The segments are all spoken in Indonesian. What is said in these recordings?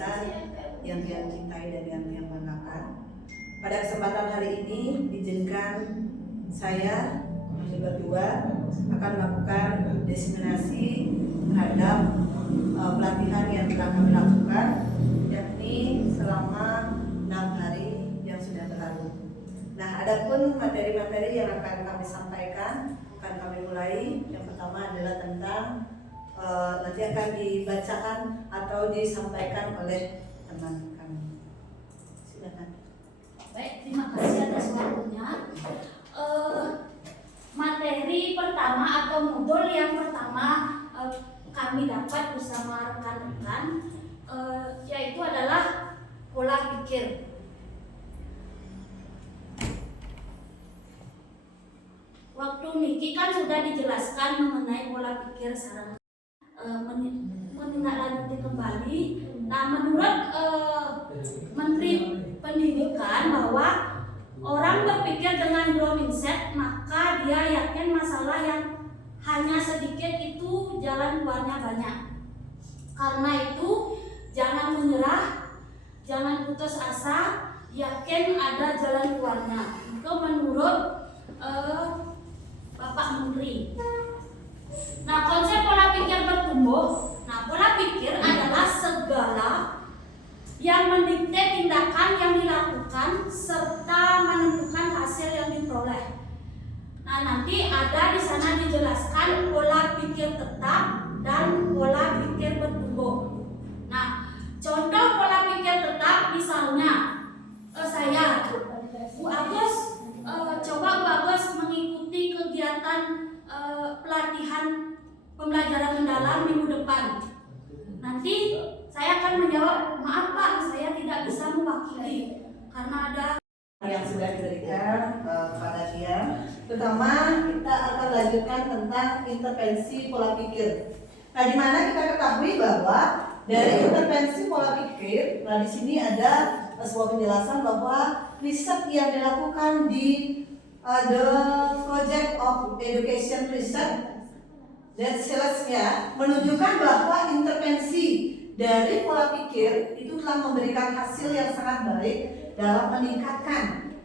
bangsa yang dia cintai dan yang dia banggakan. Pada kesempatan hari ini izinkan saya berdua akan melakukan diseminasi terhadap pelatihan yang telah kami lakukan, yakni selama 6 hari yang sudah berlalu. Nah, adapun materi-materi yang akan kami sampaikan akan kami mulai. Yang pertama adalah tentang nanti akan dibacakan atau disampaikan oleh teman kami. Silakan. Baik, terima kasih atas waktunya. Materi pertama atau modul yang pertama kami dapat bersama rekan-rekan yaitu adalah pola pikir. Waktu Niki kan sudah dijelaskan mengenai pola pikir sarana menindaklanjuti kembali. Nah, menurut Menteri Pendidikan bahwa orang berpikir dengan growth mindset, maka dia yakin masalah yang hanya sedikit itu jalan keluarnya banyak. Karena itu jangan menyerah, jangan putus asa, yakin ada jalan keluarnya. Itu menurut Bapak Menteri. Nah, konsep pola pikir bertumbuh. Nah, pola pikir adalah segala yang mendikte tindakan yang dilakukan serta menentukan hasil yang diperoleh. Nah, nanti ada di sana dijelaskan pola pikir tetap dan pola pikir bertumbuh. Nah, contoh pola pikir tetap misalnya saya Bu Agus, coba Bu Agus mengikuti kegiatan pelatihan pembelajaran mendalam minggu depan. Nanti saya akan menjawab, maaf Pak, saya tidak bisa mewakili karena ada yang sudah diberikan kepada dia. Terutama kita akan lanjutkan tentang intervensi pola pikir. Nah, di mana kita ketahui bahwa dari intervensi pola pikir, nah di sini ada sebuah penjelasan bahwa riset yang dilakukan di the Project of Education Research dan Sales-nya menunjukkan bahwa intervensi dari pola pikir itu telah memberikan hasil yang sangat baik dalam meningkatkan.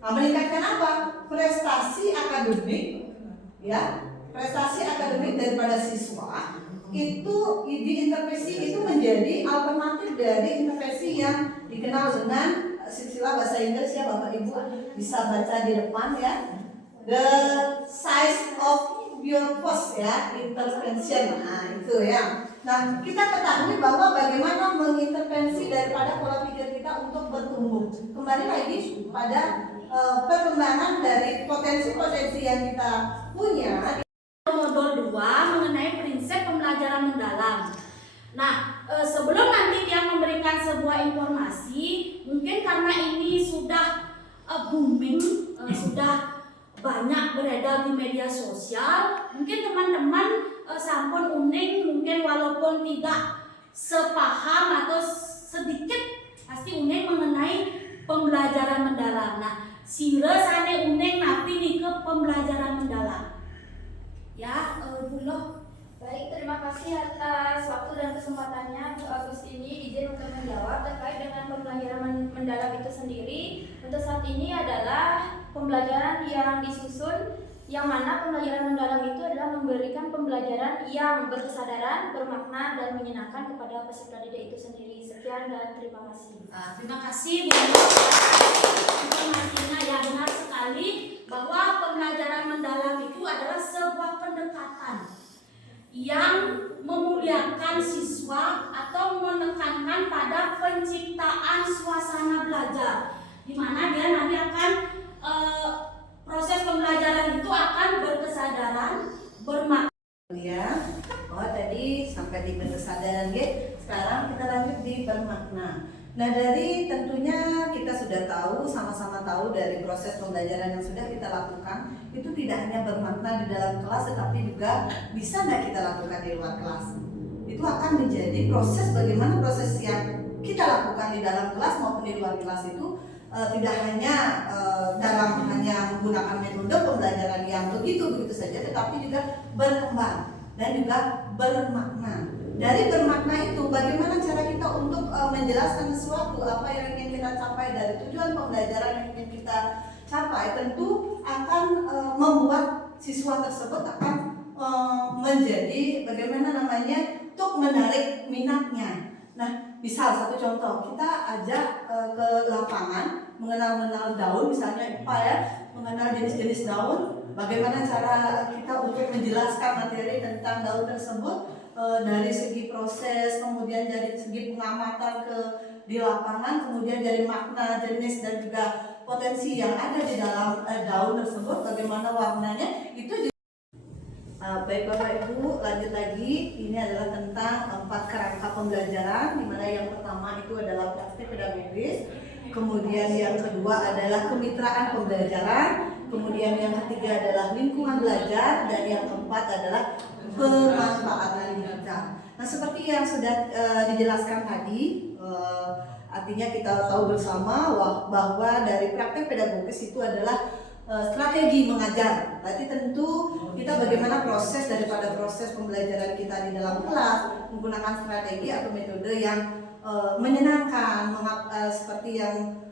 Nah, meningkatkan apa? Prestasi akademik, ya, prestasi akademik daripada siswa itu di intervensi itu menjadi alternatif dari intervensi yang dikenal dengan istilah bahasa Inggris, ya Bapak Ibu bisa baca di depan, ya, the size of your post, ya, intervention. Nah, itu ya. Nah, kita ketahui bahwa bagaimana mengintervensi daripada pola pikir kita untuk bertumbuh. Kembali lagi pada perkembangan dari potensi-potensi yang kita punya. Modul 2 mengenai prinsip pembelajaran mendalam. Nah, sebelum nanti dia memberikan sebuah informasi, mungkin karena ini sudah booming, sudah banyak beredar di media sosial, mungkin teman-teman sampun uning, mungkin walaupun tidak sepaham atau sedikit pasti uning mengenai pembelajaran mendalam. Nah, sira sane uning napi nih ke pembelajaran mendalam. Ya, Bu Loh. Baik, terima kasih atas waktu dan kesempatannya Bu Agus ini izin untuk menjawab terkait dengan pembelajaran mendalam itu sendiri. Untuk saat ini adalah pembelajaran yang disusun, yang mana pembelajaran mendalam itu adalah memberikan pembelajaran yang berkesadaran, bermakna, dan menyenangkan kepada peserta didik itu sendiri. Sekian dan terima kasih. Terima kasih Bu. Informasinya ya benar sekali bahwa pembelajaran mendalam itu adalah sebuah pendekatan yang memuliakan siswa atau menekankan pada penciptaan suasana belajar, di mana dia nanti akan proses pembelajaran itu akan berkesadaran, bermakna. Ya, bahwa tadi sampai di berkesadaran, sekarang kita lanjut di bermakna. Nah, dari tentunya kita sudah tahu, sama-sama tahu dari proses pembelajaran yang sudah kita lakukan itu tidak hanya bermakna di dalam kelas, tetapi juga bisa nggak kita lakukan di luar kelas. Itu akan menjadi proses bagaimana proses yang kita lakukan di dalam kelas maupun di luar kelas itu tidak hanya dalam hanya menggunakan metode pembelajaran yang begitu saja, tetapi juga berkembang dan juga bermakna. Dari bermakna itu bagaimana cara kita untuk menjelaskan sesuatu apa yang ingin kita capai dari tujuan pembelajaran yang ingin kita capai, tentu akan membuat siswa tersebut akan menjadi bagaimana namanya untuk menarik minatnya. Nah, misal satu contoh, kita ajak ke lapangan mengenal daun, misalnya apa ya, mengenal jenis-jenis daun, bagaimana cara kita untuk menjelaskan materi tentang daun tersebut dari segi proses, kemudian dari segi pengamatan di lapangan, kemudian dari makna, jenis dan juga potensi yang ada di dalam daun tersebut, bagaimana warnanya, itu baik Bapak Ibu, lanjut lagi. Ini adalah tentang 4 kerangka pembelajaran, di mana yang pertama itu adalah praktik pedagogis, kemudian yang kedua adalah kemitraan pembelajaran, kemudian yang ketiga adalah lingkungan belajar, dan yang keempat adalah pemanfaatan digital. Nah, seperti yang sudah dijelaskan tadi, artinya kita tahu bersama bahwa dari praktik pedagogis itu adalah strategi mengajar. Berarti tentu kita bagaimana proses daripada proses pembelajaran kita di dalam kelas menggunakan strategi atau metode yang menyenangkan, seperti yang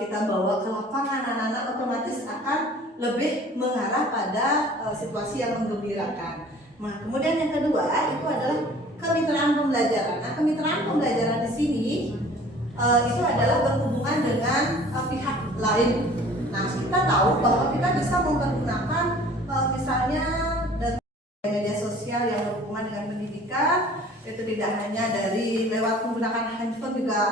kita bawa ke lapangan, anak-anak otomatis akan lebih mengarah pada situasi yang menggembirakan. Nah, kemudian yang kedua itu adalah kemitraan pembelajaran. Nah, kemitraan pembelajaran di sini itu adalah berhubungan dengan pihak lain. Nah, kita tahu bahwa kita bisa mempergunakan misalnya dari media sosial yang berhubungan dengan pendidikan, itu tidak hanya dari lewat menggunakan handphone juga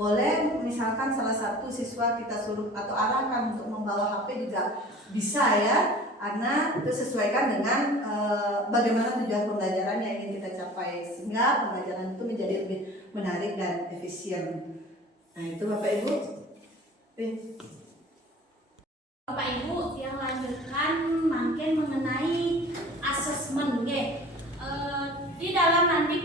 boleh. Misalkan salah satu siswa kita suruh atau arahkan untuk membawa HP juga bisa ya, karena itu sesuaikan dengan bagaimana tujuan pembelajaran yang ingin kita capai, sehingga pembelajaran itu menjadi lebih menarik dan efisien. Nah, itu Bapak Ibu. Bapak Ibu, yang lanjutkan makin mengenai asesmen nggih. Di dalam nanti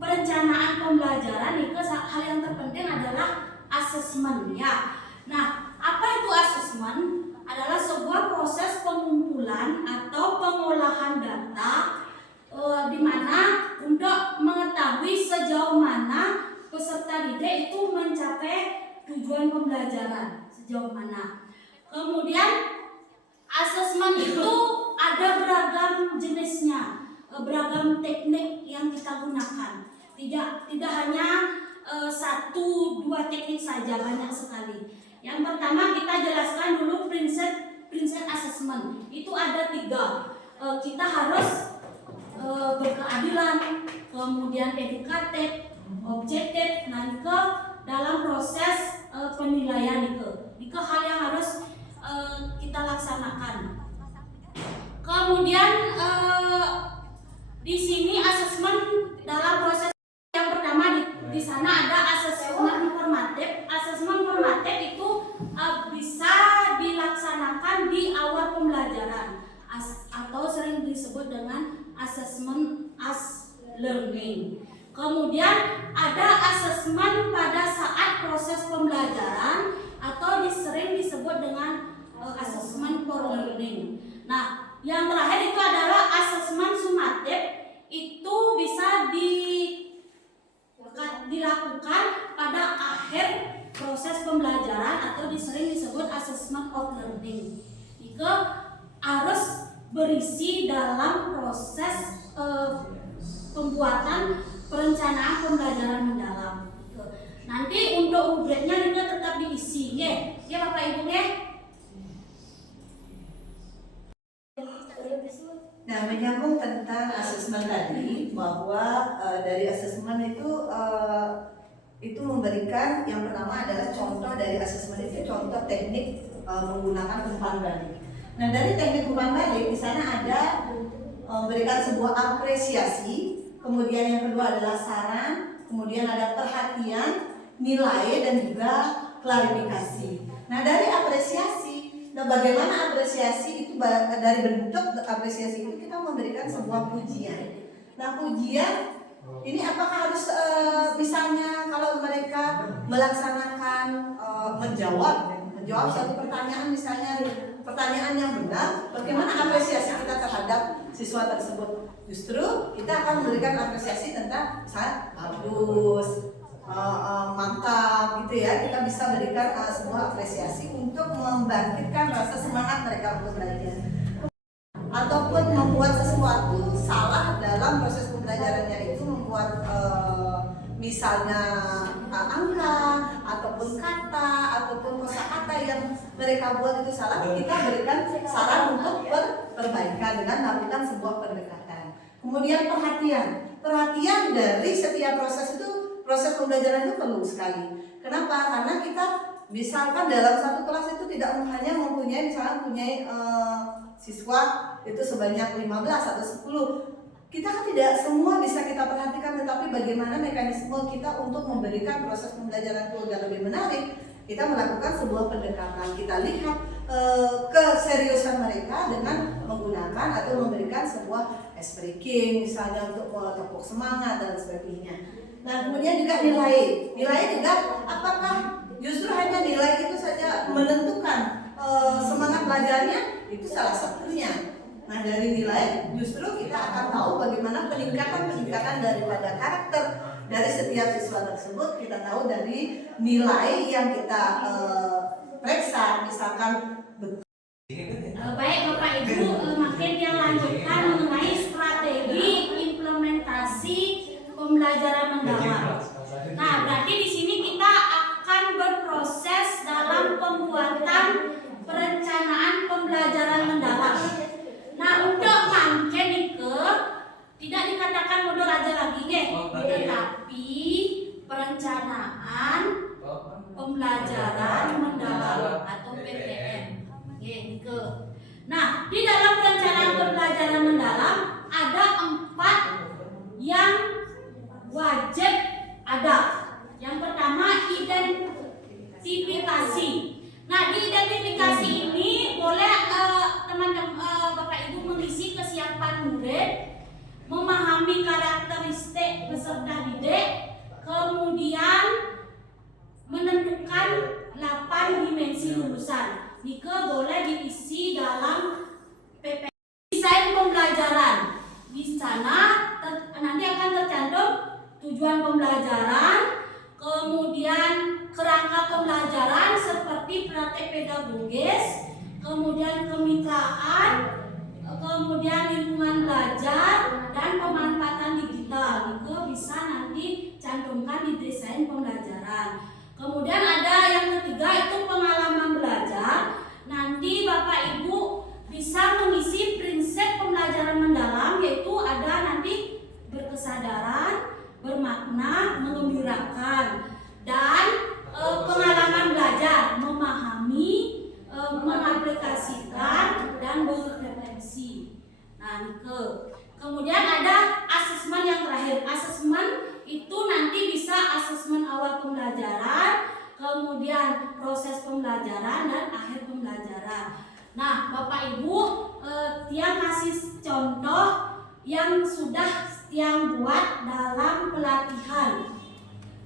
perencanaan pembelajaran itu hal yang terpenting adalah asesmen ya. Nah, apa itu asesmen? Adalah sebuah proses pengumpulan atau pengolahan data di mana untuk mengetahui sejauh mana peserta didik itu mencapai tujuan pembelajaran, sejauh mana. Kemudian asesmen itu ada beragam jenisnya, beragam teknik yang kita gunakan. Tidak hanya 1-2 teknik saja, banyak sekali. Yang pertama kita jelaskan dulu prinsip asesmen. Itu ada 3. Kita harus berkeadilan, kemudian edukatif, objektif, dan ke dalam proses penilaian itu hal yang harus kita laksanakan. Kemudian di sini asesmen dalam proses yang pertama di sana ada asesmen formatif. Asesmen formatif itu bisa dilaksanakan di awal pembelajaran atau sering disebut dengan asesmen as learning. Kemudian ada asesmen pada saat proses pembelajaran atau sering disebut dengan asesmen for learning. Nah, yang terakhir itu adalah asesmen sumatif. Itu bisa dilakukan pada akhir proses pembelajaran atau sering disebut asesmen of learning. Itu harus berisi dalam proses pembuatan perencanaan pembelajaran mendalam. Nanti untuk rubriknya juga tetap diisi, ya Bapak Ibu ya. Nah, menyambung tentang asesmen tadi, bahwa dari asesmen itu memberikan yang pertama adalah contoh dari asesmen itu, contoh teknik menggunakan umpan balik. Nah, dari teknik umpan balik di sana ada memberikan sebuah apresiasi, kemudian yang kedua adalah saran, kemudian ada perhatian, nilai, dan juga klarifikasi. Nah, dari apresiasi, bagaimana apresiasi itu, dari bentuk apresiasi itu kita memberikan sebuah pujian. Nah, pujian ini apakah harus misalnya kalau mereka melaksanakan menjawab satu pertanyaan, misalnya pertanyaan yang benar, bagaimana apresiasi kita terhadap siswa tersebut? Justru kita akan memberikan apresiasi tentang bagus, gitu ya, kita bisa berikan sebuah apresiasi untuk membangkitkan rasa semangat mereka untuk belajar. Ataupun membuat sesuatu salah dalam proses pembelajarannya itu, membuat misalnya angka ataupun kata ataupun kosakata yang mereka buat itu salah, kita berikan saran untuk perbaikan dengan melakukan sebuah pendekatan. Kemudian perhatian dari setiap proses itu, proses pembelajaran itu perlu sekali. Kenapa? Karena kita misalkan dalam satu kelas itu tidak hanya mempunyai siswa itu sebanyak 15 atau 10. Kita kan tidak semua bisa kita perhatikan, tetapi bagaimana mekanisme kita untuk memberikan proses pembelajaran itu agar lebih menarik. Kita melakukan sebuah pendekatan, kita lihat keseriusan mereka dengan menggunakan atau memberikan sebuah ice breaking misalnya untuk tepuk semangat dan sebagainya. Nah, kemudian juga nilai juga, apakah justru hanya nilai itu saja menentukan semangat belajarnya? Itu salah satunya. Nah, dari nilai justru kita akan tahu bagaimana peningkatan daripada karakter dari setiap siswa tersebut. Kita tahu dari nilai yang kita periksa, misalkan. Baik Bapak Ibu, makin dia lanjutkan mengenai strategi implementasi pembelajaran mendalam. Nah, berarti di sini kita akan berproses dalam pembuatan perencanaan pembelajaran mendalam. Nah, untuk makin tidak dikatakan modul aja lagi tetapi perencanaan pembelajaran mendalam atau PPM. Nah, di dalam perencanaan pembelajaran mendalam ada 4 yang wajib ada. Yang pertama, identifikasi. Nah, di identifikasi ini boleh teman-teman Bapak Ibu mengisi kesiapan murid, memahami karakteristik peserta didik, kemudian menentukan 8 dimensi lulusan. Jika boleh diisi dalam PP. Desain pembelajaran. Di sana nanti akan tercantum tujuan pembelajaran, kemudian kerangka pembelajaran seperti praktek pedagogis, kemudian kemitraan, kemudian lingkungan belajar, dan pemanfaatan digital. Itu bisa nanti cantumkan di desain pembelajaran. Kemudian ada yang ketiga, itu pengalaman belajar. Nanti Bapak Ibu bisa mengisi prinsip pembelajaran mendalam, yaitu ada nanti berkesadaran, bermakna, mengembirakan, dan pengalaman belajar, memahami, mengaplikasikan, dan berefleksi. Nah, kemudian ada asesmen yang terakhir. Asesmen itu nanti bisa asesmen awal pembelajaran, kemudian proses pembelajaran, dan akhir pembelajaran. Nah, Bapak Ibu, Tia kasih contoh yang sudah Tia buat dalam pelatihan.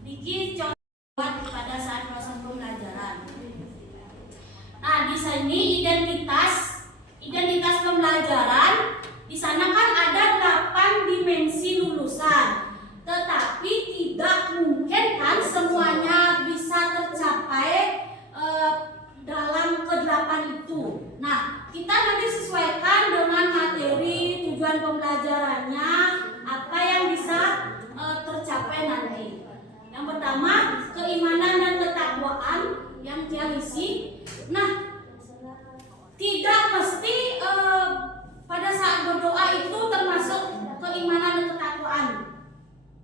Diki contoh buat pada saat proses pembelajaran. Nah, di sini identitas pembelajaran. Di sana kan ada 8 dimensi lulusan. Tetapi tidak mungkin kan semuanya bisa tercapai dalam ke-8 itu. Nah, kita nanti sesuaikan dengan materi, tujuan pembelajarannya, apa yang bisa tercapai nanti. Yang pertama, keimanan dan ketakwaan yang dia isi. Nah, tidak mesti pada saat berdoa itu termasuk keimanan dan ketakwaan.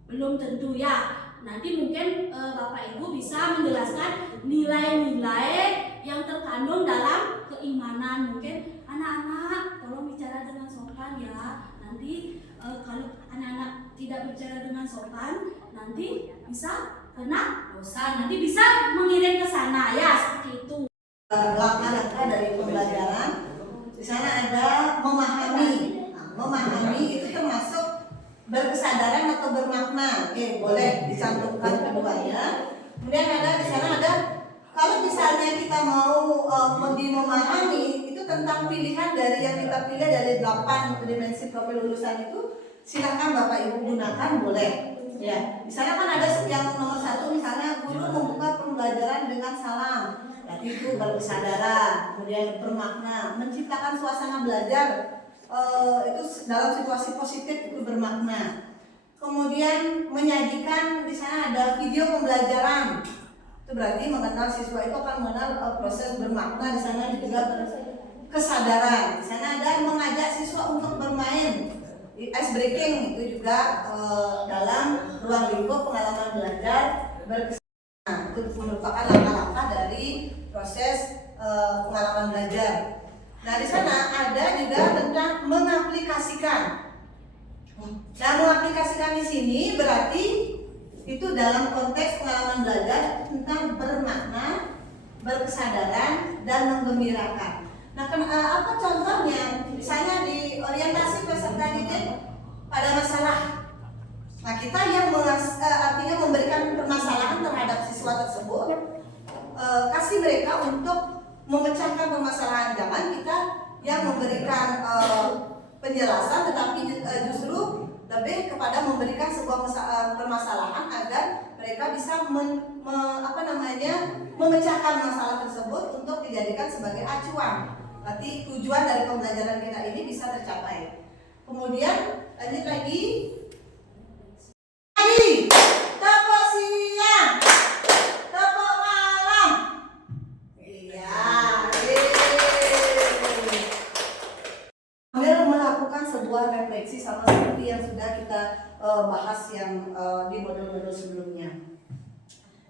Belum tentu ya. Nanti mungkin Bapak Ibu bisa menjelaskan nilai-nilai yang terkandung dalam keimanan. Mungkin anak-anak tolong bicara dengan sopan ya. Nanti kalau anak-anak tidak bicara dengan sopan, nanti bisa kena dosa. Nanti bisa mengirim ke sana ya, seperti itu. Langkah-langkah dari pembelajaran. Di sana ada memahami. Nah, memahami itu termasuk berkesadaran atau bermakna. Oke, boleh dicantumkan keduanya. Kemudian di sana ada kalau misalnya kita mau memahami itu tentang pilihan dari yang kita pilih dari 8 dimensi profil lulusan itu, silakan Bapak Ibu gunakan, boleh. Ya, di sana kan ada yang nomor 1 misalnya guru membuka pembelajaran pembelajaran dengan salam, berarti itu berkesadaran, kemudian bermakna, menciptakan suasana belajar itu dalam situasi positif itu bermakna. Kemudian menyajikan di sana ada video pembelajaran, itu berarti mengenal siswa itu akan mengenal proses bermakna. Di sana juga kesadaran, di sana ada mengajak siswa untuk bermain, ice breaking itu juga dalam ruang lingkup pengalaman belajar berkesan. Itu merupakan langkah-langkah dari proses pengalaman belajar. Nah, di sana ada juga tentang mengaplikasikan. Nah, mengaplikasikan di sini berarti itu dalam konteks pengalaman belajar tentang bermakna, berkesadaran, dan menggembirakan. Nah, apa contohnya? Misalnya di orientasi peserta didik pada masalah. Nah, kita yang artinya memberikan permasalahan terhadap siswa tersebut, kasih mereka untuk memecahkan permasalahan. Jangan kita yang memberikan penjelasan, tetapi justru lebih kepada memberikan sebuah permasalahan agar mereka bisa memecahkan masalah tersebut untuk dijadikan sebagai acuan. Berarti tujuan dari pembelajaran kita ini bisa tercapai. Kemudian lanjut lagi. Tepuk siang, tepuk malam. Iya. Sambil melakukan sebuah refleksi sama seperti yang sudah kita bahas yang di modul-modul sebelumnya.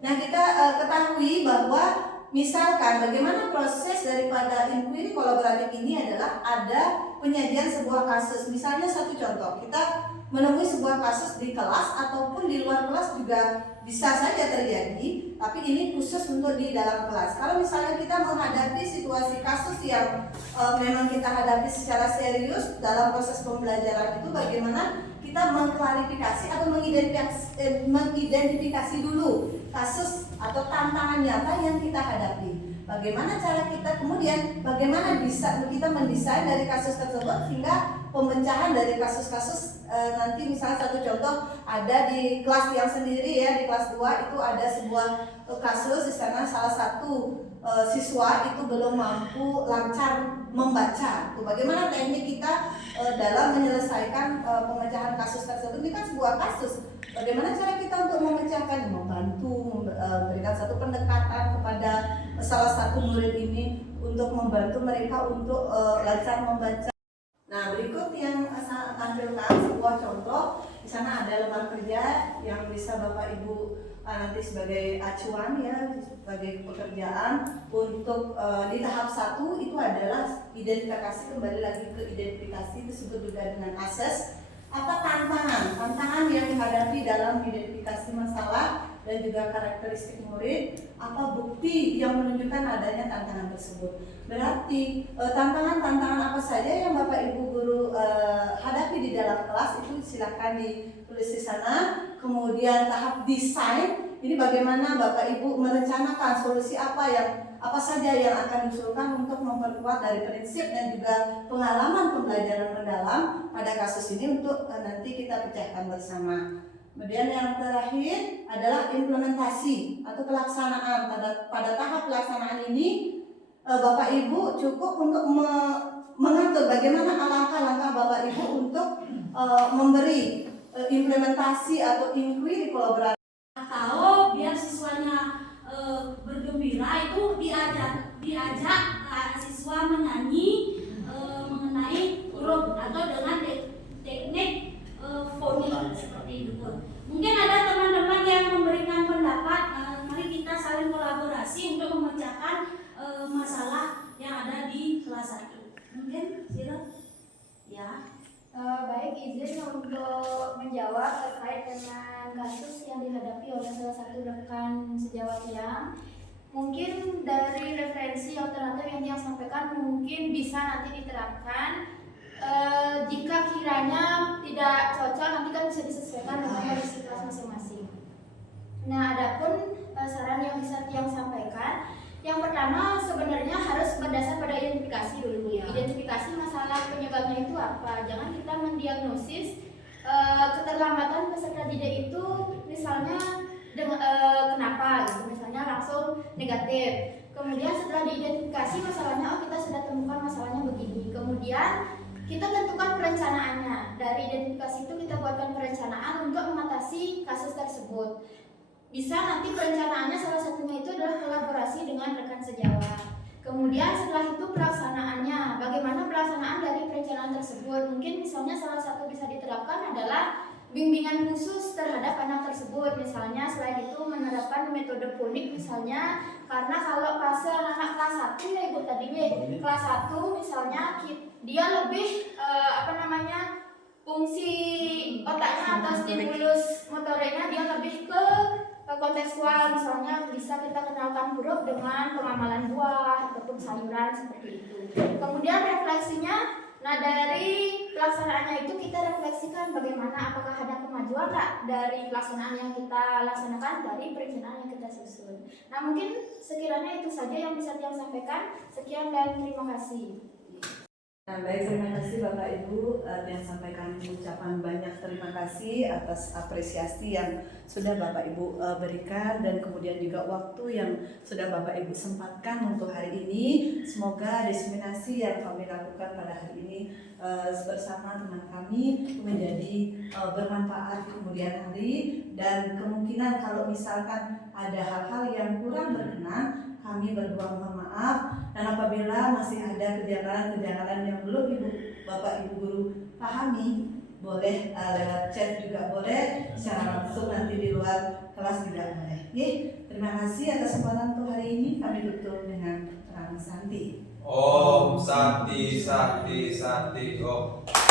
Nah, kita ketahui bahwa misalkan bagaimana proses daripada inquiry kolaboratif ini adalah ada penyajian sebuah kasus. Misalnya satu contoh, kita menemui sebuah kasus di kelas ataupun di luar kelas juga bisa saja terjadi, tapi ini khusus untuk di dalam kelas. Kalau misalnya kita menghadapi situasi kasus yang memang kita hadapi secara serius dalam proses pembelajaran itu, bagaimana kita mengklarifikasi atau mengidentifikasi dulu kasus atau tantangan nyata yang kita hadapi. Bagaimana cara kita kemudian bagaimana bisa kita mendesain dari kasus tersebut sehingga pemecahan dari kasus-kasus nanti misalnya satu contoh ada di kelas yang sendiri ya, di kelas 2 itu ada sebuah kasus di sana salah satu siswa itu belum mampu lancar membaca. Bagaimana teknik kita dalam menyelesaikan pemecahan kasus tersebut? Ini kan sebuah kasus. Bagaimana cara kita untuk memecahkan, membantu, memberikan satu pendekatan kepada salah satu murid ini untuk membantu mereka untuk lancar membaca. Nah, berikut yang saya tampilkan sebuah contoh. Di sana ada lembar kerja yang bisa Bapak Ibu nanti sebagai acuan ya, sebagai pekerjaan untuk di tahap 1 itu adalah identifikasi, kembali lagi ke identifikasi, disebut juga dengan assess. Apa tantangan yang dihadapi dalam identifikasi masalah dan juga karakteristik murid, apa bukti yang menunjukkan adanya tantangan tersebut. Berarti tantangan-tantangan apa saja yang Bapak Ibu guru hadapi di dalam kelas itu silakan ditulis di sana. Kemudian tahap desain, ini bagaimana Bapak Ibu merencanakan solusi apa saja yang akan diusulkan untuk memperkuat dari prinsip dan juga pengalaman pembelajaran mendalam pada kasus ini untuk nanti kita pecahkan bersama. Kemudian yang terakhir adalah implementasi atau pelaksanaan. Pada tahap pelaksanaan ini Bapak Ibu cukup untuk mengatur bagaimana langkah-langkah Bapak Ibu untuk memberi implementasi atau inquiry kolaboratif. Atau biar siswanya bergembira itu diajak siswa menyanyi mengenai huruf atau dengan teknik fonik seperti itu. Mungkin ada teman-teman yang memberikan pendapat, mari kita saling kolaborasi untuk memecahkan masalah yang ada di kelas 1. Mungkin silakan. Ya. Baik, izin untuk menjawab terkait dengan kasus yang dihadapi oleh salah satu rekan sejawat yang mungkin dari referensi alternatif yang dia sampaikan mungkin bisa nanti diterapkan. Jika kiranya tidak cocok nanti kan bisa disesuaikan dengan kondisi kelas masing-masing. Nah, adapun saran yang bisa Tiang sampaikan, yang pertama sebenarnya harus berdasar pada identifikasi dulu ya. Identifikasi masalah penyebabnya itu apa. Jangan kita mendiagnosis keterlambatan peserta didik itu misalnya dengan kenapa gitu. Misalnya langsung negatif. Kemudian setelah diidentifikasi masalahnya, oh kita sudah temukan masalahnya begini. Kemudian kita tentukan perencanaannya. Dari identifikasi itu kita buatkan perencanaan untuk mengatasi kasus tersebut. Bisa nanti perencanaannya salah satunya itu adalah kolaborasi dengan rekan sejawat. Kemudian setelah itu pelaksanaannya, bagaimana pelaksanaan dari perencanaan tersebut. Mungkin misalnya salah satu bisa diterapkan adalah bimbingan khusus terhadap anak tersebut. Misalnya selain itu menerapkan metode ponik misalnya, karena kalau fase anak kelas 1 ya Ibu tadi kelas 1 misalnya dia lebih fungsi otaknya atau stimulus motoriknya dia lebih ke kontekstual, misalnya bisa kita kenalkan huruf dengan pengamalan buah ataupun sayuran seperti itu. Kemudian refleksinya, nah dari pelaksanaannya itu kita refleksikan bagaimana, apakah ada kemajuan nggak dari pelaksanaan yang kita laksanakan dari perencanaan yang kita susun. Nah mungkin sekiranya itu saja yang bisa saya sampaikan. Sekian dan terima kasih. Nah, baik, terima kasih Bapak Ibu yang sampaikan ucapan banyak terima kasih atas apresiasi yang sudah Bapak Ibu berikan dan kemudian juga waktu yang sudah Bapak Ibu sempatkan untuk hari ini. Semoga diseminasi yang kami lakukan pada hari ini bersama teman kami menjadi bermanfaat kemudian hari, dan kemungkinan kalau misalkan ada hal-hal yang kurang berkenan, kami berdua mohon maaf, dan apabila masih ada kejanggalan-kejanggalan yang belum Bapak Ibu guru pahami, boleh lewat chat juga boleh, secara langsung nanti di luar kelas juga boleh. Terima kasih atas kesempatan untuk hari ini. Kami tutup dengan terang Santi. Om Santi Santi Santi Om.